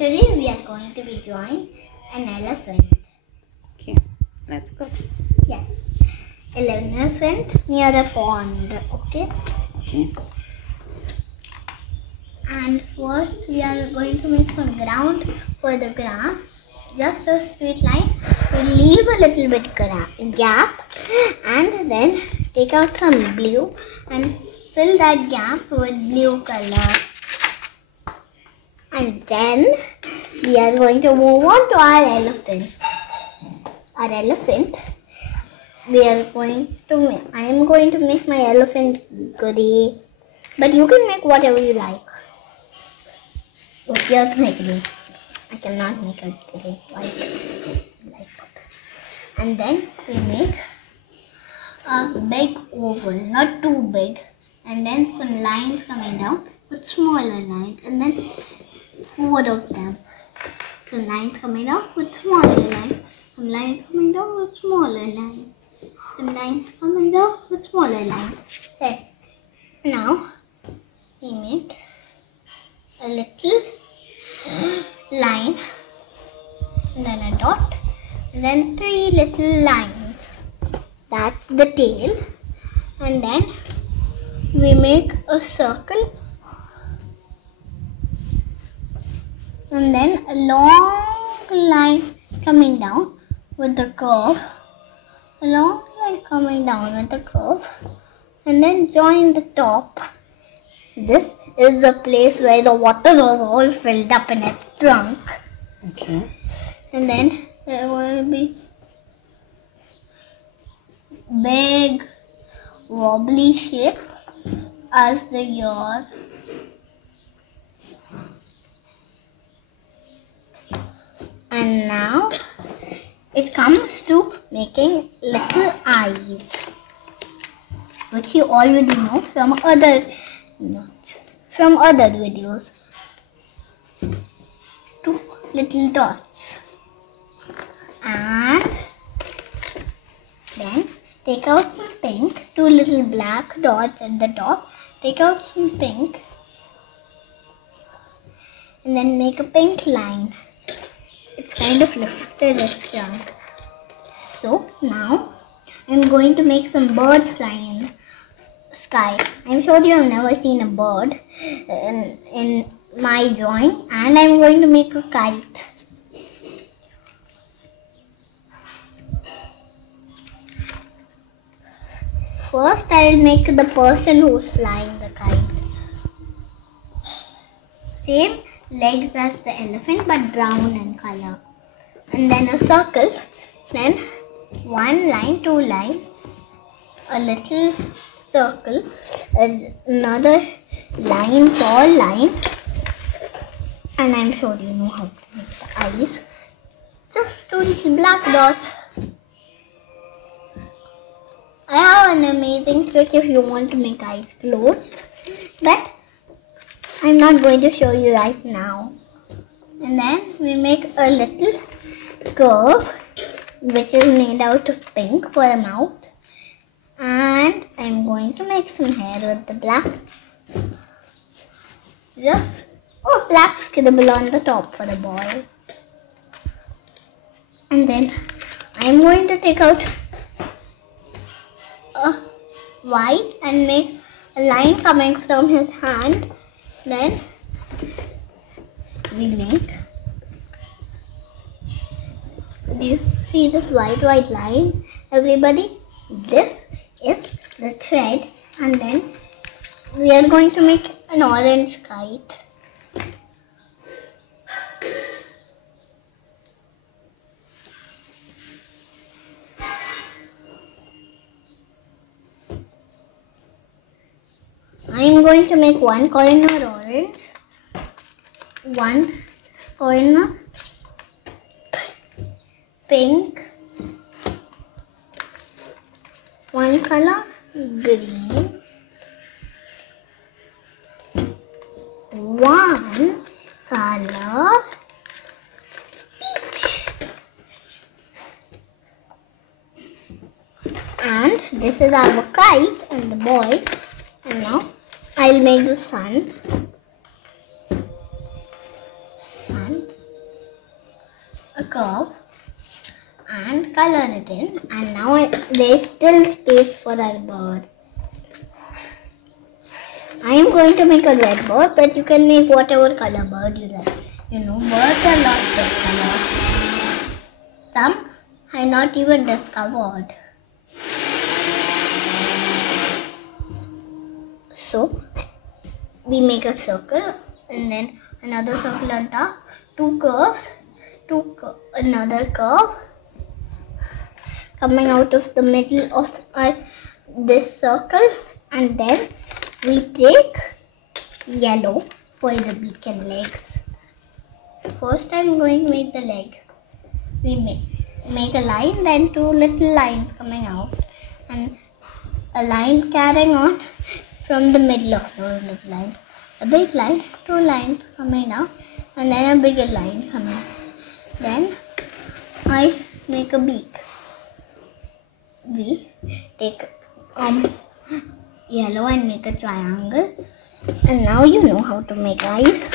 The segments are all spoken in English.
today we are going to be drawing an elephant. Okay, let's go. Yes, an elephant near a pond. Okay. Okay. And first we are going to make some ground for the grass. Just a straight line. We leave a little bit gap, and then take out some blue and fill that gap with blue color. And then we are going to move on to our elephant. Our elephant, I am going to make my elephant grey, but you can make whatever you like. Okay, let's make grey. I cannot make it grey, white. And then we make a big oval, not too big, and then some lines coming down with smaller lines, and then 4 of them. Some lines coming down with smaller lines, some lines coming down with smaller lines, some lines coming down with smaller lines. There. Now we make a little line, and then a dot, and then 3 little lines. That's the tail. And then we make a circle, and then a long line coming down with the curve, a long line coming down with the curve, and then join the top. This is the place where the water was all filled up in its trunk. Okay. And then there will be big wobbly shape as the ear. And now it comes to making little eyes, which you already know from other videos. 2 little dots. And then take out some pink, 2 little black dots at the top. Take out some pink and then make a pink line. It's kind of lifted its trunk. So now I'm going to make some birds flying in the sky. I'm sure you have never seen a bird in my drawing, and I'm going to make a kite. First I will make the person who's flying the kite. Same legs as the elephant but brown in color. And then a circle, then 1 line, 2 line, a little circle, another line, tall line, and I'm sure you know how to make the eyes. Just 2 little black dots. I have an amazing trick if you want to make eyes closed, but I'm not going to show you right now. And then we make a little curve which is made out of pink for the mouth, and I'm going to make some hair with the black. Just black scribble on the top for the boy. And then I'm going to take out a white and make a line coming from his hand. Then we make, do you see this white line, everybody? This is the thread, and then we are going to make an orange kite. I am going to make 1 corner orange, 1 corner pink, 1 color green, 1 color peach. And this is our kite and the boy. And now I'll make the sun. a curve and color it in, and now there's still space for that bird. I am going to make a red bird, but you can make whatever color bird you like. You know, birds are lots of colors. Some I not even discovered. So we make a circle and then another circle on top, two curves, another curve coming out of the middle of this circle, and then we take yellow for the beak and legs. First I'm going to make the leg. We make a line, then two little lines coming out, and a line carrying on from the middle of those little lines. A big line, two lines coming out, and then a bigger line coming. Then I make a beak. We take yellow and make a triangle, and now you know how to make eyes.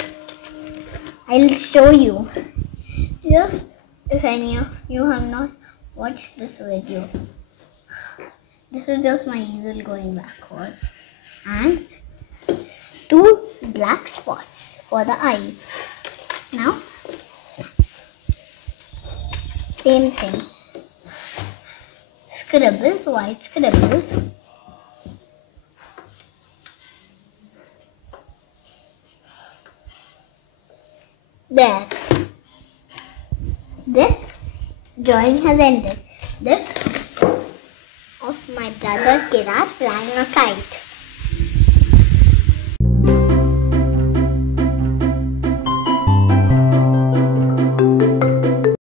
I'll show you. Just if any of you have not watched this video, this is just my easel going backwards, and two black spots for the eyes. Now same thing, scribbles, white scribbles. There. This drawing has ended. This of my brother Kiraz flying a kite.